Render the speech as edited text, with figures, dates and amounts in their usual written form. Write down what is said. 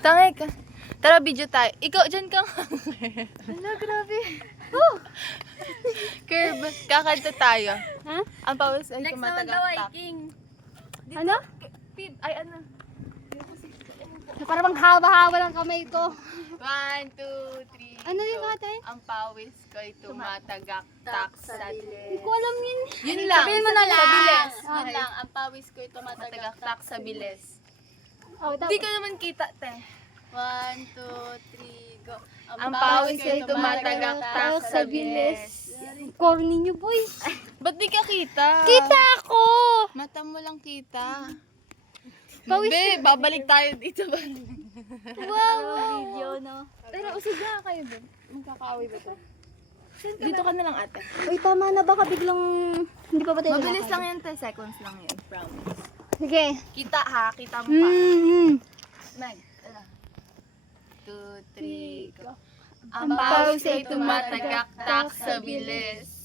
Tangay ka. Tara, video tayo. Ikaw, dyan kang Hala, grabe. curve. Kakanta tayo. Ha? Ang pawis ay Next naman daw ay tumatagaktak. King. Ano? Ay, ano? Parang haba-haba ng kamay ko. 1, 2, 3. Ano yung ate? Ang pawis ko'y tumatagaktak sa Hindi ko alam yun. Yun lang. Sabihin mo na lang. Sa bilis. Yun Okay. lang, ang pawis ko'y tumatagaktak. Tumatagaktak sa bilis. Oh, Hindi ka naman kita, te. 1, 2, 3, go. Ang pawis ko'y tumatagaktak sa bilis. Corny nyo, boy. Ba't di ka kita? Kita ako! Mata mo lang kita. Pawis Be, babalik tayo dito ba? Wow! Video, no? Pero usog na kayo, be. Magkakaaway ba to? Dito ka na lang, ate. Uy, tama na. Baka biglang hindi pa ba tayo Mabilis makakain? lang yan, 10 seconds lang yan. Promise. Sige. Kita ha, kita mo pa. Meg, tara. 2, 3, go. Ang pawis ay tumatagaktak sa bilis.